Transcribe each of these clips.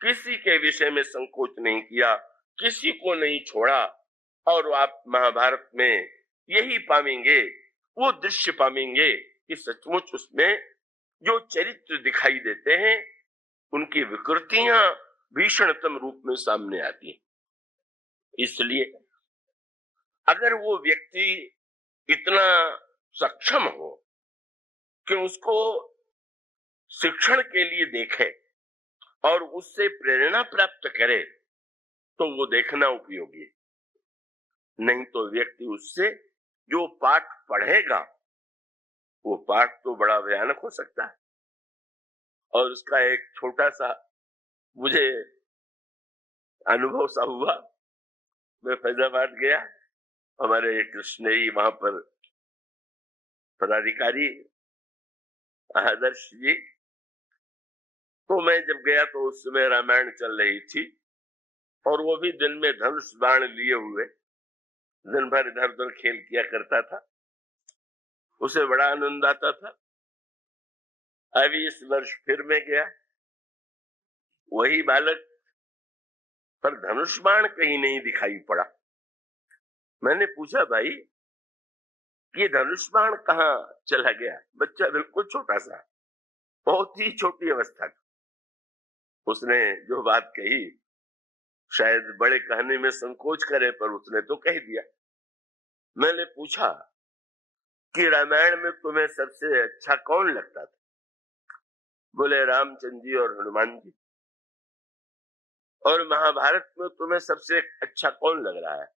किसी के विषय में संकोच नहीं किया, किसी को नहीं छोड़ा। और आप महाभारत में यही पाएंगे, वो दृश्य पाएंगे कि सचमुच उसमें जो चरित्र दिखाई देते हैं उनकी विकृतियां भीषणतम रूप में सामने आती हैं। इसलिए अगर वो व्यक्ति इतना सक्षम हो कि उसको शिक्षण के लिए देखे और उससे प्रेरणा प्राप्त करे तो वो देखना उपयोगी है। नहीं तो व्यक्ति उससे जो पाठ पढ़ेगा वो पाठ तो बड़ा भयानक हो सकता है। और उसका एक छोटा सा मुझे अनुभव सा हुआ। मैं फैजाबाद गया, हमारे कृष्णई वहां पर पदाधिकारी आदर्श जी, तो मैं जब गया तो उस समय रामायण चल रही थी और वो भी दिन में धनुष बाण लिए हुए दिन भर इधर उधर खेल किया करता था, उसे बड़ा आनंद आता था। अभी इस वर्ष फिर मैं गया, वही बालक, पर धनुष बाण कहीं नहीं दिखाई पड़ा। मैंने पूछा, भाई ये धनुष बाण कहाँ चला गया? बच्चा बिल्कुल छोटा सा, बहुत ही छोटी अवस्था का। उसने जो बात कही शायद बड़े कहने में संकोच करे, पर उसने तो कह दिया। मैंने पूछा कि रामायण में तुम्हें सबसे अच्छा कौन लगता था? बोले रामचंद्र जी और हनुमान जी। और महाभारत में तुम्हें सबसे अच्छा कौन लग रहा है?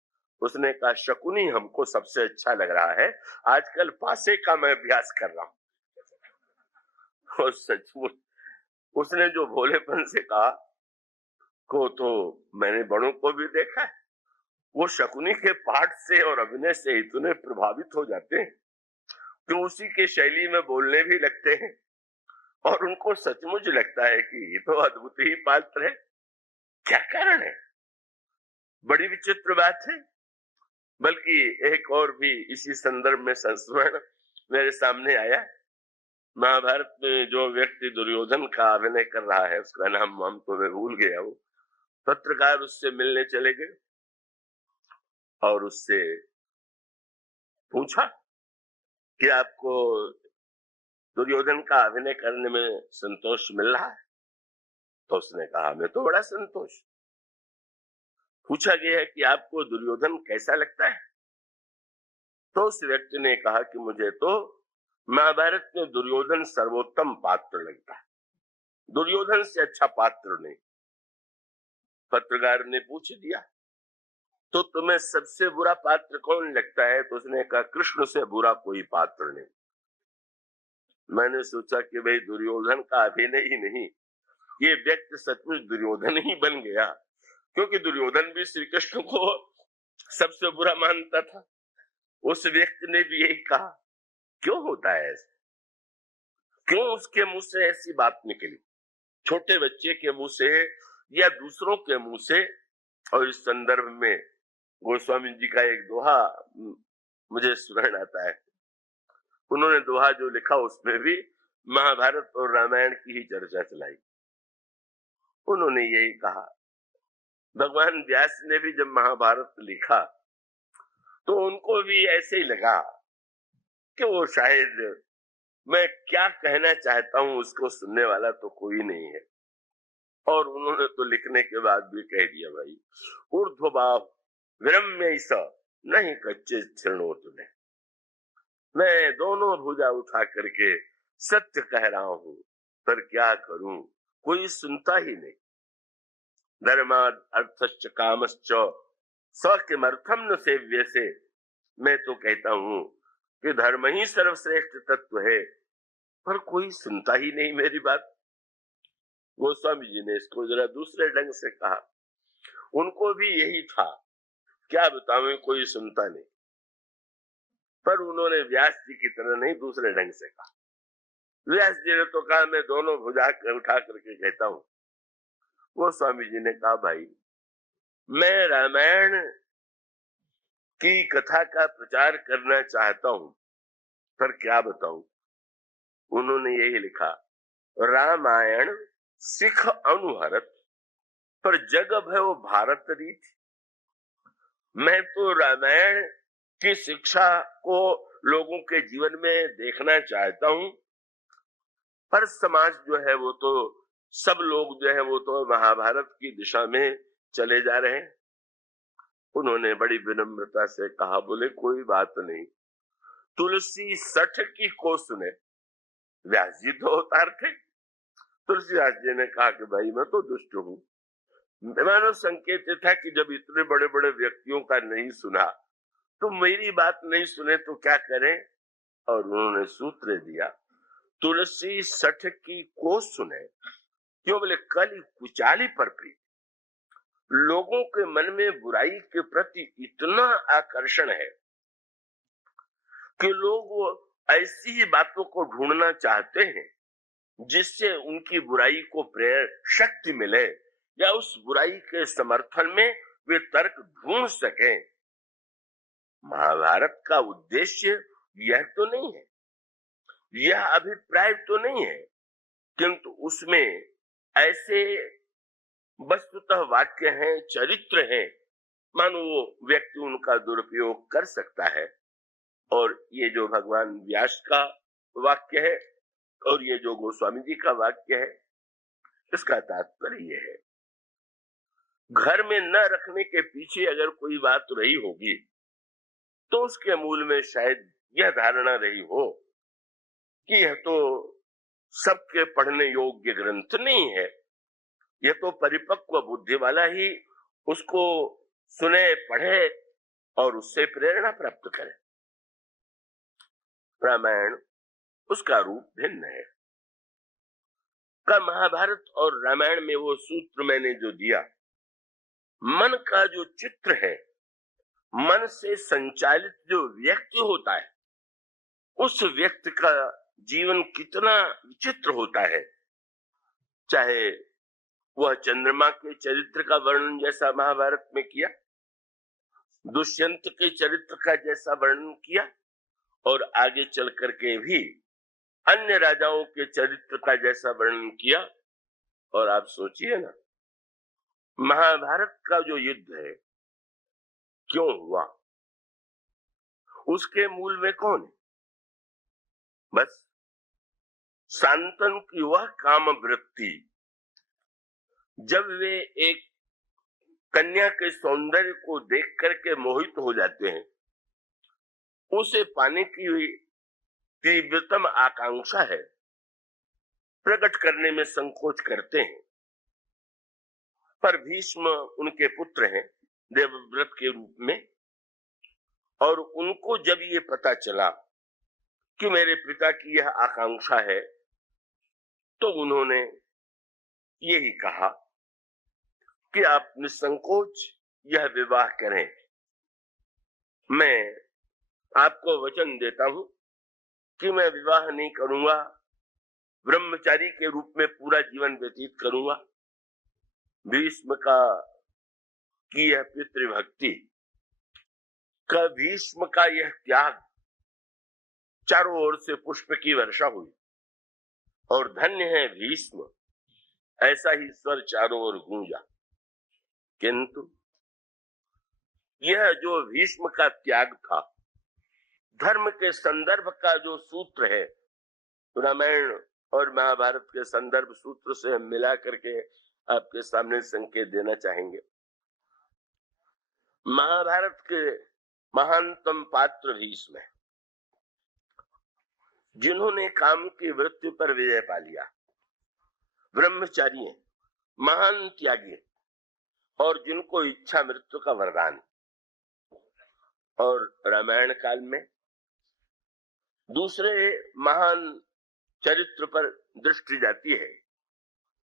उसने कहा शकुनी हमको सबसे अच्छा लग रहा है, आजकल पासे का मैं अभ्यास कर रहा हूं। और सचमुच उसने जो भोलेपन से कहा को तो मैंने बड़ों को भी देखा है, वो शकुनी के पाठ से और अभिनय से इतने प्रभावित हो जाते हैं कि उसी के शैली में बोलने भी लगते हैं और उनको सचमुच लगता है कि ये तो अद्भुत ही पात्र है। क्या कारण है? बड़ी विचित्र बात है। बल्कि एक और भी इसी संदर्भ में संस्मरण मेरे सामने आया। महाभारत में जो व्यक्ति दुर्योधन का अभिनय कर रहा है, उसका नाम हम तो मैं भूल गया, वो पत्रकार उससे मिलने चले गए और उससे पूछा कि आपको दुर्योधन का अभिनय करने में संतोष मिल रहा है? तो उसने कहा हमें तो बड़ा संतोष। पूछा गया है कि आपको दुर्योधन कैसा लगता है? तो उस व्यक्ति ने कहा कि मुझे तो महाभारत में दुर्योधन सर्वोत्तम पात्र लगता है, दुर्योधन से अच्छा पात्र नहीं। पत्रकार ने पूछ दिया तो तुम्हें सबसे बुरा पात्र कौन लगता है? तो उसने कहा कृष्ण से बुरा कोई पात्र नहीं। मैंने सोचा कि भाई दुर्योधन का अभिनय ही नहीं, ये व्यक्ति सचमुच दुर्योधन ही बन गया, क्योंकि दुर्योधन भी श्री कृष्ण को सबसे बुरा मानता था। उस व्यक्ति ने भी यही कहा। क्यों होता है ऐसा? क्यों उसके मुंह से ऐसी बात निकली, छोटे बच्चे के मुंह से या दूसरों के मुंह से? और इस संदर्भ में गोस्वामी जी का एक दोहा मुझे स्मरण आता है। उन्होंने दोहा जो लिखा उसमें भी महाभारत और रामायण की ही चर्चा चलाई। उन्होंने यही कहा, भगवान व्यास ने भी जब महाभारत लिखा तो उनको भी ऐसे ही लगा कि वो शायद मैं क्या कहना चाहता हूं उसको सुनने वाला तो कोई नहीं है। और उन्होंने तो लिखने के बाद भी कह दिया, भाई ऊर्ध्वभाव विरम्य नहीं कच्चे क्षणों तुम्हें, मैं दोनों भुजा उठा करके सत्य कह रहा हूं, पर क्या करूं, कोई सुनता ही नहीं। धर्माद अर्थश्च कामश्च स किमर्थम न सेव्य से, मैं तो कहता हूं कि धर्म ही सर्वश्रेष्ठ तत्व है, पर कोई सुनता ही नहीं मेरी बात। गोस्वामी जी ने इसको जरा दूसरे ढंग से कहा। उनको भी यही था, क्या बताऊं, कोई सुनता नहीं। पर उन्होंने व्यास जी की तरह नहीं, दूसरे ढंग से कहा। व्यास जी ने तो कहा मैं दोनों भुजा उठा करके कहता हूं। गोस्वामी जी ने कहा, भाई मैं रामायण की कथा का प्रचार करना चाहता हूं, पर क्या बताऊं। उन्होंने यही लिखा, रामायण सिख अनुहरत पर जग अब है वो भारत रीत। मैं तो रामायण की शिक्षा को लोगों के जीवन में देखना चाहता हूं, पर समाज जो है वो तो सब लोग जो है वो तो महाभारत की दिशा में चले जा रहे हैं। उन्होंने बड़ी विनम्रता से कहा, बोले कोई बात नहीं, तुलसी सठ की को सुने। व्यास जी तो अवतार थे। तुलसीदास जी ने कहा कि भाई मैं तो दुष्ट हूं। मानो संकेत था कि जब इतने बड़े बड़े व्यक्तियों का नहीं सुना तो मेरी बात नहीं सुने तो क्या करें। और उन्होंने सूत्र दिया, तुलसी सठ की को सुने। क्यों? बोले कल कुचाली पर प्रीत। लोगों के मन में बुराई के प्रति इतना आकर्षण है कि लोग ऐसी ही बातों को ढूंढना चाहते हैं जिससे उनकी बुराई को प्रेरणा शक्ति मिले, या उस बुराई के समर्थन में वे तर्क ढूंढ सकें। महाभारत का उद्देश्य यह तो नहीं है, यह अभिप्राय तो नहीं है, किंतु उसमें ऐसे वस्तुतः वाक्य हैं, चरित्र हैं, मानो वो व्यक्ति उनका दुरुपयोग कर सकता है। और ये जो भगवान व्यास का वाक्य है और ये जो गोस्वामी जी का वाक्य है, इसका तात्पर्य ये है, घर में न रखने के पीछे अगर कोई बात रही होगी तो उसके मूल में शायद यह धारणा रही हो कि यह तो सबके पढ़ने योग्य ग्रंथ नहीं है, यह तो परिपक्व बुद्धि वाला ही उसको सुने, पढ़े और उससे प्रेरणा प्राप्त करे। रामायण उसका रूप भिन्न है। का महाभारत और रामायण में वो सूत्र मैंने जो दिया, मन का जो चित्र है, मन से संचालित जो व्यक्ति होता है, उस व्यक्ति का जीवन कितना विचित्र होता है। चाहे वह चंद्रमा के चरित्र का वर्णन जैसा महाभारत में किया, दुष्यंत के चरित्र का जैसा वर्णन किया, और आगे चल करके भी अन्य राजाओं के चरित्र का जैसा वर्णन किया। और आप सोचिए ना, महाभारत का जो युद्ध है क्यों हुआ, उसके मूल में कौन है? बस शांतनु की वह काम वृत्ति। जब वे एक कन्या के सौंदर्य को देख करके मोहित हो जाते हैं, उसे पाने की तीव्रतम आकांक्षा है, प्रकट करने में संकोच करते हैं। पर भीष्म उनके पुत्र हैं देवव्रत के रूप में, और उनको जब ये पता चला कि मेरे पिता की यह आकांक्षा है, तो उन्होंने यही कहा कि आप निसंकोच यह विवाह करें। मैं आपको वचन देता हूं कि मैं विवाह नहीं करूंगा, ब्रह्मचारी के रूप में पूरा जीवन व्यतीत करूंगा। भीष्म की यह पितृभक्ति का, भीष्म का यह त्याग, चारों ओर से पुष्प की वर्षा हुई, और धन्य है भीष्म, ऐसा ही स्वर चारों ओर गूंजा। किंतु यह जो भीष्म का त्याग था, धर्म के संदर्भ का जो सूत्र है, रामायण और महाभारत के संदर्भ सूत्र से हम मिला करके आपके सामने संकेत देना चाहेंगे। महाभारत के महानतम पात्र भीष्म है, जिन्होंने काम की वृत्ति पर विजय पा लिया, ब्रह्मचारी हैं, महान त्यागी, और जिनको इच्छा मृत्यु का वरदान। और रामायण काल में दूसरे महान चरित्र पर दृष्टि जाती है,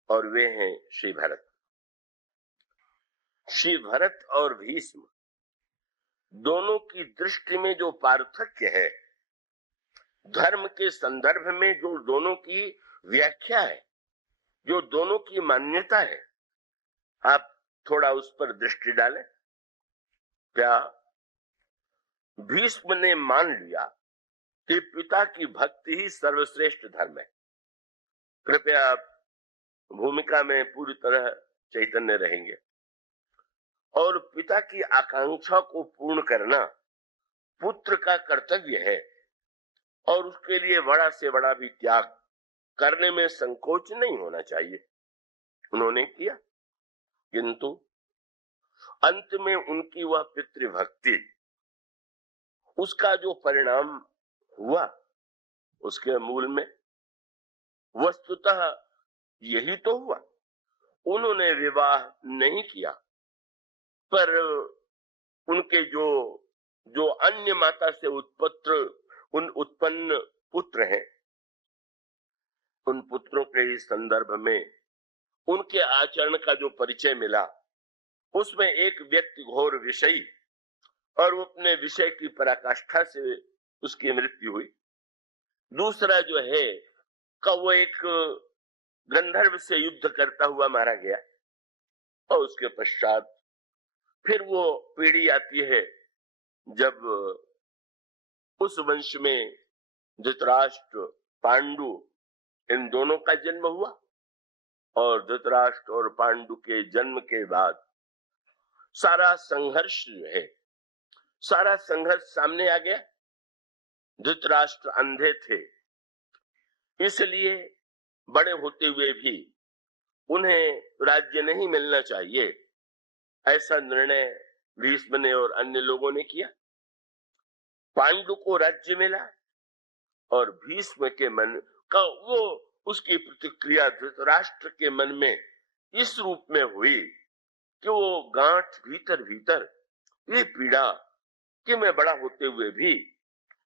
और वे हैं श्री भरत। श्री भरत और भीष्म दोनों की दृष्टि में जो पार्थक्य है, धर्म के संदर्भ में जो दोनों की व्याख्या है, जो दोनों की मान्यता है, आप थोड़ा उस पर दृष्टि डालें। क्या भीष्म ने मान लिया कि पिता की भक्ति ही सर्वश्रेष्ठ धर्म है? कृपया आप भूमिका में पूरी तरह चैतन्य रहेंगे। और पिता की आकांक्षा को पूर्ण करना पुत्र का कर्तव्य है और उसके लिए बड़ा से बड़ा भी त्याग करने में संकोच नहीं होना चाहिए। उन्होंने किया, किंतु अंत में उनकी वह पितृभक्ति, उसका जो परिणाम हुआ, उसके मूल में वस्तुतः यही तो हुआ। उन्होंने विवाह नहीं किया, पर उनके जो अन्य माता से उत्पन्न पुत्र हैं, उन पुत्रों के ही संदर्भ में उनके आचरण का जो परिचय मिला, उसमें एक व्यक्ति घोर विषयी और वो अपने विषय की पराकाष्ठा से उसकी मृत्यु हुई। दूसरा जो है का वो एक गंधर्व से युद्ध करता हुआ मारा गया। और उसके पश्चात फिर वो पीढ़ी आती है जब उस वंश में धृतराष्ट्र, पांडु, इन दोनों का जन्म हुआ। और धृतराष्ट्र और पांडु के जन्म के बाद सारा संघर्ष जो है, सारा संघर्ष सामने आ गया। धृतराष्ट्र अंधे थे, इसलिए बड़े होते हुए भी उन्हें राज्य नहीं मिलना चाहिए, ऐसा निर्णय भीष्म ने और अन्य लोगों ने किया। पांडु को राज्य मिला और भीष्म के मन का वो उसकी प्रतिक्रिया धृतराष्ट्र के मन में इस रूप में हुई कि वो गांठ भीतर भीतर ये पीड़ा कि मैं बड़ा होते हुए भी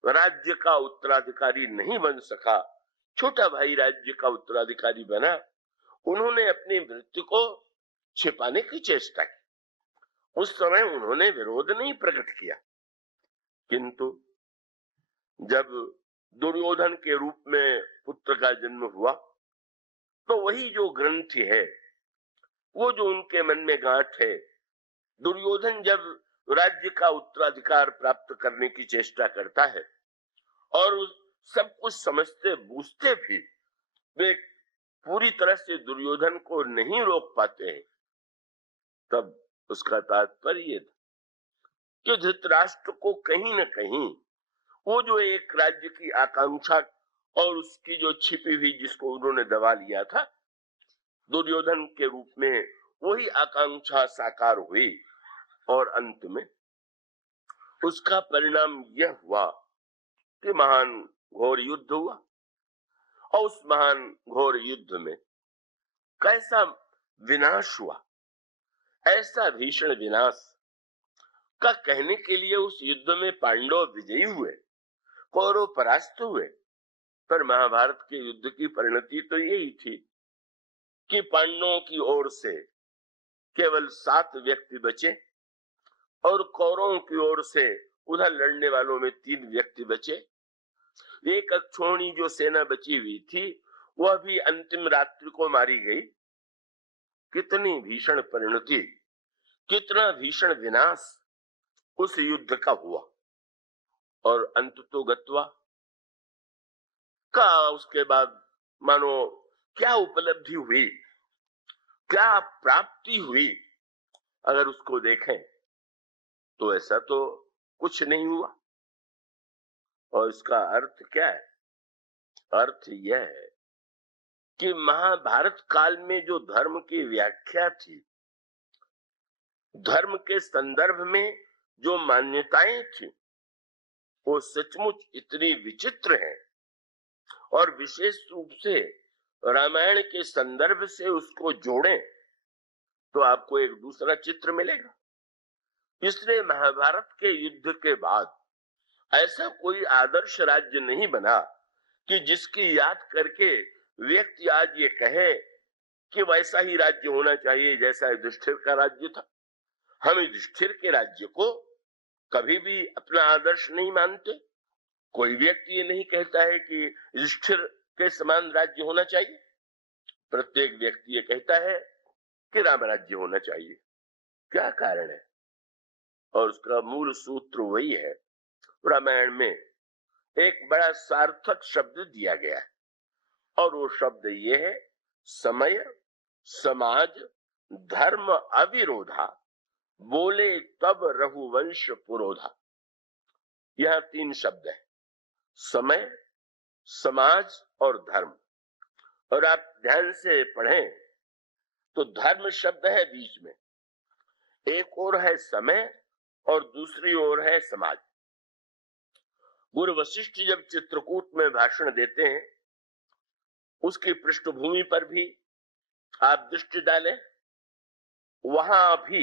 राज्य का उत्तराधिकारी नहीं बन सका, छोटा भाई राज्य का उत्तराधिकारी बना। उन्होंने अपनी मृत्यु को छिपाने की चेष्टा की। उस समय उन्होंने विरोध नहीं प्रकट किया, किंतु जब दुर्योधन के रूप में पुत्र का जन्म हुआ तो वही जो ग्रंथि है, वो जो उनके मन में गांठ है, दुर्योधन जब राज्य का उत्तराधिकार प्राप्त करने की चेष्टा करता है और सब कुछ समझते बूझते भी वे पूरी तरह से दुर्योधन को नहीं रोक पाते हैं, तब उसका तात्पर्य था कि धृतराष्ट्र को कहीं न कहीं वो जो एक राज्य की आकांक्षा और उसकी जो छिपी हुई, जिसको उन्होंने दबा लिया था, दुर्योधन के रूप में वही आकांक्षा साकार हुई और अंत में उसका परिणाम यह हुआ कि महान घोर युद्ध हुआ। और उस महान घोर युद्ध में कैसा विनाश हुआ, ऐसा भीषण विनाश का कहने के लिए उस युद्ध में पांडव विजयी हुए, कौरव परास्त हुए। पर महाभारत के युद्ध की परिणति तो यही थी कि पांडवों की ओर से केवल 7 व्यक्ति बचे और कौरवों की ओर से उधर लड़ने वालों में 3 व्यक्ति बचे। एक अक्षौणी जो सेना बची हुई थी वह भी अंतिम रात्रि को मारी गई। कितनी भीषण परिणति, कितना भीषण विनाश उस युद्ध का हुआ। और अंत तो गत्वा का उसके बाद मानो क्या उपलब्धि हुई, क्या प्राप्ति हुई, अगर उसको देखें तो ऐसा तो कुछ नहीं हुआ। और इसका अर्थ क्या है? अर्थ यह है कि महाभारत काल में जो धर्म की व्याख्या थी, धर्म के संदर्भ में जो मान्यताएं थी, वो सचमुच इतनी विचित्र हैं। और विशेष रूप से रामायण के संदर्भ से उसको जोड़ें तो आपको एक दूसरा चित्र मिलेगा। इसलिए महाभारत के युद्ध के बाद ऐसा कोई आदर्श राज्य नहीं बना कि जिसकी याद करके व्यक्ति आज ये कहे कि वैसा ही राज्य होना चाहिए जैसा युधिष्ठिर का राज्य था। हम युधिष्ठिर के राज्य को कभी भी अपना आदर्श नहीं मानते। कोई व्यक्ति ये नहीं कहता है कि युधिष्ठिर के समान राज्य होना चाहिए। प्रत्येक व्यक्ति ये कहता है कि राम राज्य होना चाहिए। क्या कारण है? और उसका मूल सूत्र वही है, रामायण में एक बड़ा सार्थक शब्द दिया गया है और वो शब्द ये है, समय, समाज, धर्म अविरोधा, बोले तब रघुवंश पुरोधा। यह 3 शब्द है, समय, समाज और धर्म। और आप ध्यान से पढ़ें तो धर्म शब्द है बीच में, एक ओर है समय और दूसरी ओर है समाज। गुरु वशिष्ठ जब चित्रकूट में भाषण देते हैं, उसकी पृष्ठभूमि पर भी आप दृष्टि डालें, वहां भी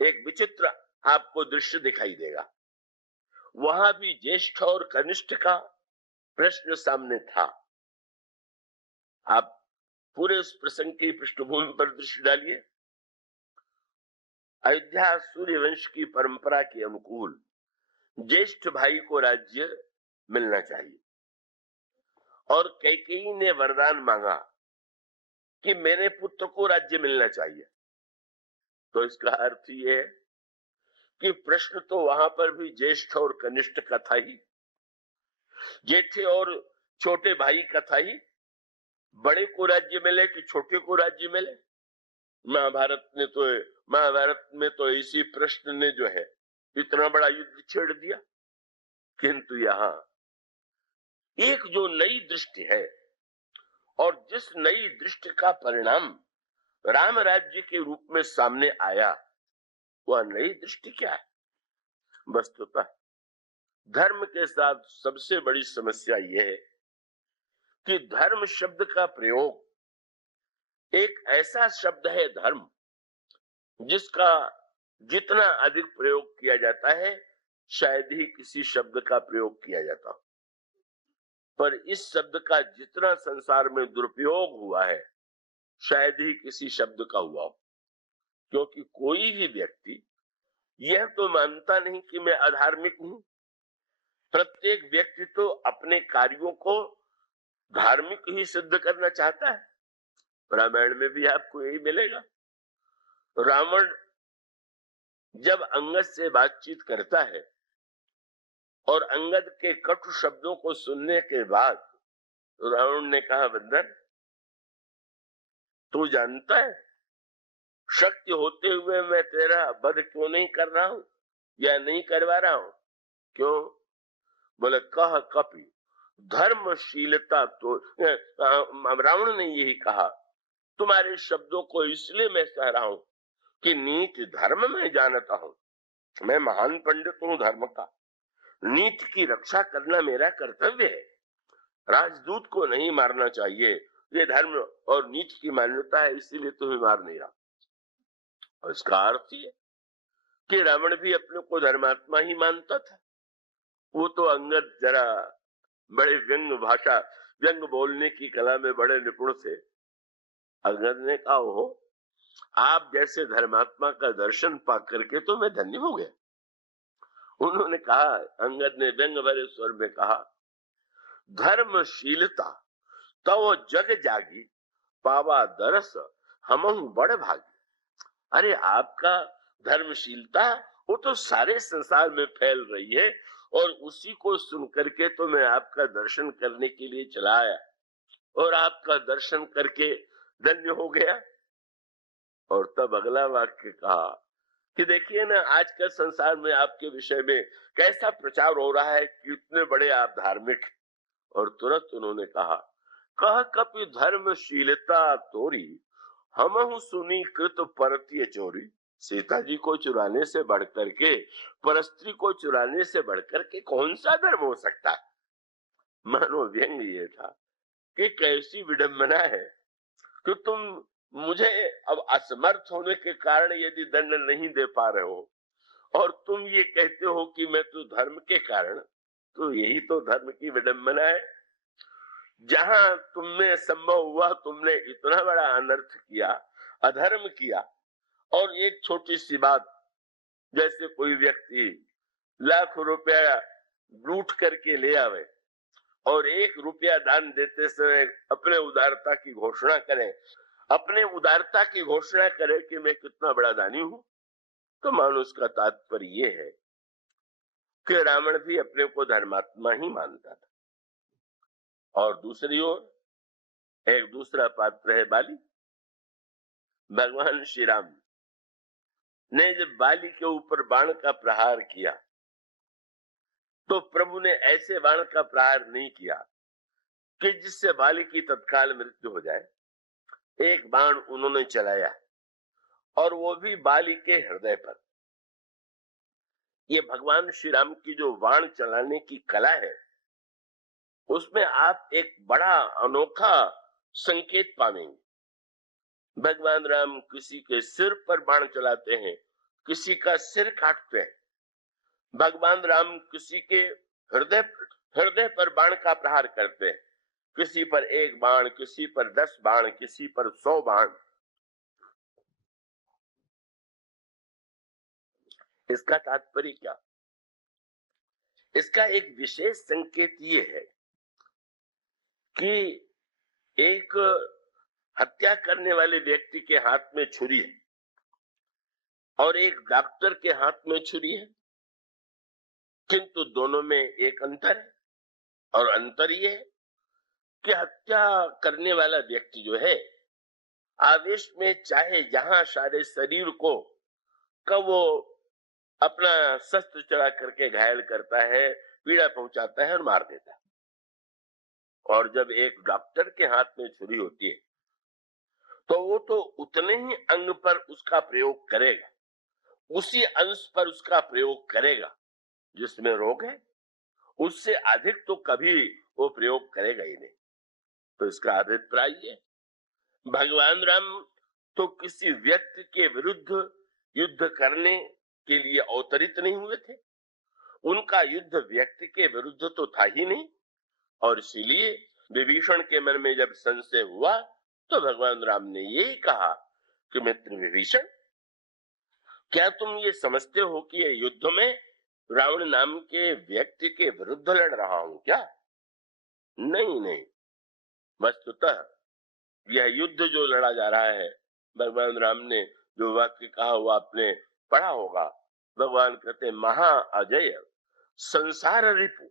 एक विचित्र आपको दृश्य दिखाई देगा। वहां भी ज्येष्ठ और कनिष्ठ का प्रश्न सामने था। आप पूरे उस प्रसंग की पृष्ठभूमि पर दृष्टि डालिए। अयोध्या सूर्यवंश की परंपरा के अनुकूल ज्येष्ठ भाई को राज्य मिलना चाहिए, और कैकेयी ने वरदान मांगा कि मेरे पुत्र को राज्य मिलना चाहिए। तो इसका अर्थ ये है कि प्रश्न तो वहां पर भी ज्येष्ठ और कनिष्ठ का था ही, जेठे और छोटे भाई का था ही। बड़े को राज्य मिले कि छोटे को राज्य मिले, महाभारत में तो इसी प्रश्न ने जो है इतना बड़ा युद्ध छेड़ दिया। किंतु यहाँ एक जो नई दृष्टि है, और जिस नई दृष्टि का परिणाम राम राज्य के रूप में सामने आया, वह नई दृष्टि क्या है? वस्तुतः धर्म के साथ सबसे बड़ी समस्या यह है कि धर्म शब्द का प्रयोग एक ऐसा शब्द है धर्म, जिसका जितना अधिक प्रयोग किया जाता है शायद ही किसी शब्द का प्रयोग किया जाता हो। पर इस शब्द का जितना संसार में दुरुपयोग हुआ है शायद ही किसी शब्द का हुआ हो। क्योंकि कोई भी व्यक्ति यह तो मानता नहीं कि मैं अधार्मिक हूं। प्रत्येक व्यक्ति तो अपने कार्यों को धार्मिक ही सिद्ध करना चाहता है। रामायण में भी आपको यही मिलेगा। रावण जब अंगद से बातचीत करता है और अंगद के कटु शब्दों को सुनने के बाद रावण ने कहा, बंदर तू जानता है शक्ति होते हुए मैं तेरा वध क्यों नहीं कर रहा हूं या नहीं करवा रहा हूं? क्यों? बोले, कह कपि धर्मशीलता। तो रावण ने यही कहा, तुम्हारे शब्दों को इसलिए मैं सह रहा हूं कि नीति धर्म में जानता हूं। मैं महान पंडित हूं धर्म का, नीति की रक्षा करना मेरा कर्तव्य है। राजदूत को नहीं मारना चाहिए, ये धर्म और नीति की मान्यता है, इसीलिए तुम्हें मार नहीं रहा। और इसका अर्थ ये कि रावण भी अपने को धर्मात्मा ही मानता था। वो तो अंगद जरा बड़े व्यंग बोलने की कला में बड़े निपुण थे। अंगद ने कहा, हो आप जैसे धर्मात्मा का दर्शन पा करके तो मैं धन्य हो गया। उन्होंने कहा, अंगद ने व्यंग भरे स्वर में कहा, धर्मशीलता तो जग जागी, पावा दरस हमहु बड़ भागी। अरे आपका धर्मशीलता वो तो सारे संसार में फैल रही है, और उसी को सुन करके तो मैं आपका दर्शन करने के लिए चला आया, और आपका दर्शन करके धन्य हो गया। और तब अगला वाक्य कहा कि देखिए ना, आजकल संसार में आपके विषय में कैसा प्रचार हो रहा है, कितने बड़े आप धार्मिक। और तुरंत उन्होंने कहा, कह कपि धर्मशीलता तोरी, हमहु सुनी कृत परतीय चोरी। सीता जी को चुराने से बढ़कर के, परस्त्री को चुराने से बढ़कर के कौन सा धर्म हो सकता है? मानो व्यंग ये था कि कैसी विडंबना है कि तुम मुझे अब असमर्थ होने के कारण यदि दंड नहीं दे पा रहे हो, और तुम ये कहते हो कि मैं तो धर्म के कारण, तो यही तो धर्म की विडंबना है। जहां तुमने संभव हुआ तुमने इतना बड़ा अनर्थ किया, अधर्म किया, और एक छोटी सी बात, जैसे कोई व्यक्ति लाखों रुपया लूट करके ले आवे और 1 रुपया दान देते समय अपने उदारता की घोषणा करे, अपने उदारता की घोषणा करे कि मैं कितना बड़ा दानी हूं, तो मानो उसका तात्पर्य ये है कि रावण भी अपने को धर्मात्मा ही मानता था। और दूसरी ओर एक दूसरा पात्र है बाली। भगवान श्री राम ने जब बाली के ऊपर बाण का प्रहार किया तो प्रभु ने ऐसे बाण का प्रहार नहीं किया कि जिससे बाली की तत्काल मृत्यु हो जाए। एक बाण उन्होंने चलाया और वो भी बाली के हृदय पर। ये भगवान श्री राम की जो बाण चलाने की कला है, उसमें आप एक बड़ा अनोखा संकेत पाएंगे। भगवान राम किसी के सिर पर बाण चलाते हैं, किसी का सिर काटते हैं। भगवान राम किसी के हृदय पर बाण का प्रहार करते हैं, किसी पर 1 बाण, किसी पर 10 बाण, किसी पर 100 बाण। इसका तात्पर्य क्या? इसका एक विशेष संकेत ये है कि एक हत्या करने वाले व्यक्ति के हाथ में छुरी है और एक डॉक्टर के हाथ में छुरी है, किंतु दोनों में एक अंतर है। और अंतर ये है कि हत्या करने वाला व्यक्ति जो है, आवेश में चाहे जहां सारे शरीर को कब वो अपना शस्त्र चला करके घायल करता है, पीड़ा पहुंचाता है और मार देता है। और जब एक डॉक्टर के हाथ में छुरी होती है तो वो तो उतने ही अंग पर उसका प्रयोग करेगा, उसी अंश पर उसका प्रयोग करेगा जिसमें रोग है। उससे अधिक तो कभी वो प्रयोग करेगा ही नहीं। तो इसका अभिप्राय है, भगवान राम तो किसी व्यक्ति के विरुद्ध युद्ध करने के लिए अवतरित नहीं हुए थे। उनका युद्ध व्यक्ति के विरुद्ध तो था ही नहीं। और इसीलिए विभीषण के मन में जब संशय हुआ तो भगवान राम ने यही कहा कि मित्र विभीषण, क्या तुम ये समझते हो कि ये युद्ध में रावण नाम के व्यक्ति के विरुद्ध लड़ रहा हूं क्या? नहीं नहीं, वस्तुतः यह युद्ध जो लड़ा जा रहा है, भगवान राम ने जो वाक्य कहा वो आपने पढ़ा होगा। भगवान कहते महा अजय संसार रिपु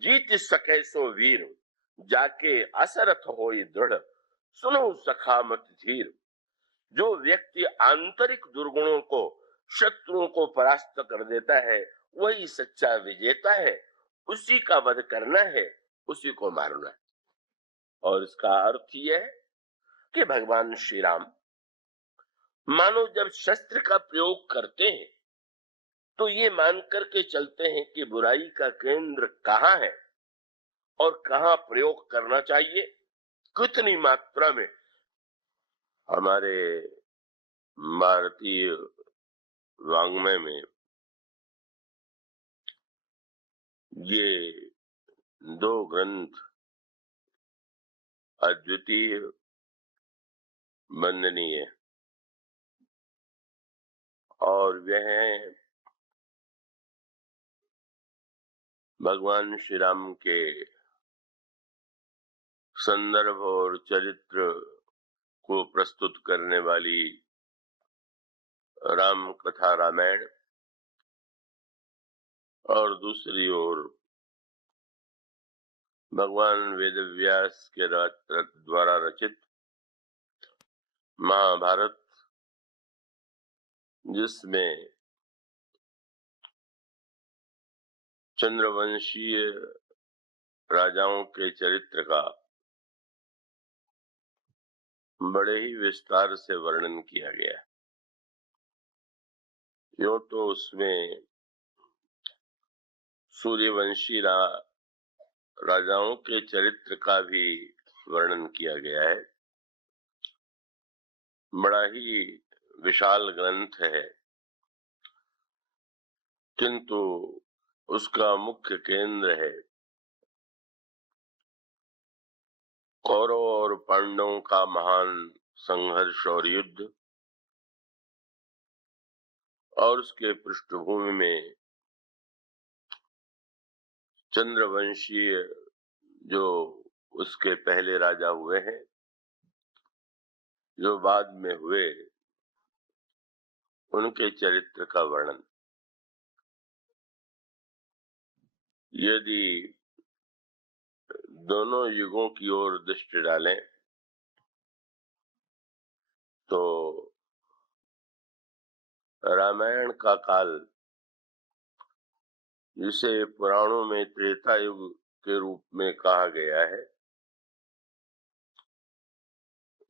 जीत सके सो वीर, जाके असरथ होई दृढ़ सुनो सखा मत धीर। जो व्यक्ति आंतरिक दुर्गुणों को, शत्रुओं को परास्त कर देता है, वही सच्चा विजेता है। उसी का वध करना है, उसी को मारना है। और इसका अर्थ यह है कि भगवान श्री राम मानो जब शस्त्र का प्रयोग करते हैं तो ये मान करके चलते हैं कि बुराई का केंद्र कहां है और कहां प्रयोग करना चाहिए, कितनी मात्रा में। हमारे भारतीय वांग्मय में ये 2 ग्रंथ अद्वितीय, वंदनीय और वह भगवान श्री राम के संदर्भ और चरित्र को प्रस्तुत करने वाली राम कथा रामायण, और दूसरी ओर भगवान वेदव्यास के द्वारा रचित महाभारत, जिसमें चंद्रवंशीय राजाओं के चरित्र का बड़े ही विस्तार से वर्णन किया गया। यूं तो उसमें सूर्यवंशी राजाओं के चरित्र का भी वर्णन किया गया है। बड़ा ही विशाल ग्रंथ है, किंतु उसका मुख्य केंद्र है कौरव और पांडवों का महान संघर्ष और युद्ध, और उसके पृष्ठभूमि में चंद्रवंशीय जो उसके पहले राजा हुए हैं, जो बाद में हुए, उनके चरित्र का वर्णन। यदि दोनों युगों की ओर दृष्टि डालें तो रामायण का काल, जिसे पुराणों में त्रेता युग के रूप में कहा गया है,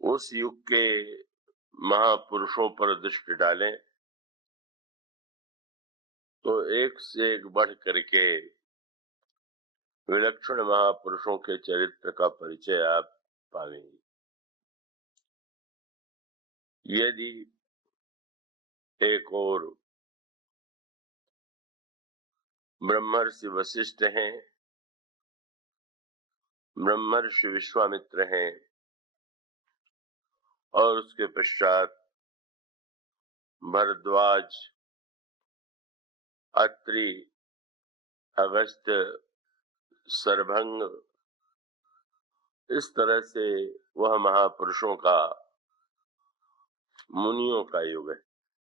उस युग के महापुरुषों पर दृष्टि डालें तो एक से एक बढ़ करके विलक्षण महापुरुषों के चरित्र का परिचय आप पाएंगे। यदि एक और ब्रह्मर्षि वशिष्ठ हैं, ब्रह्मर्षि विश्वामित्र हैं, और उसके पश्चात भरद्वाज, अत्रि, अगस्त्य, सरभंग, इस तरह से वह महापुरुषों का, मुनियों का युग है।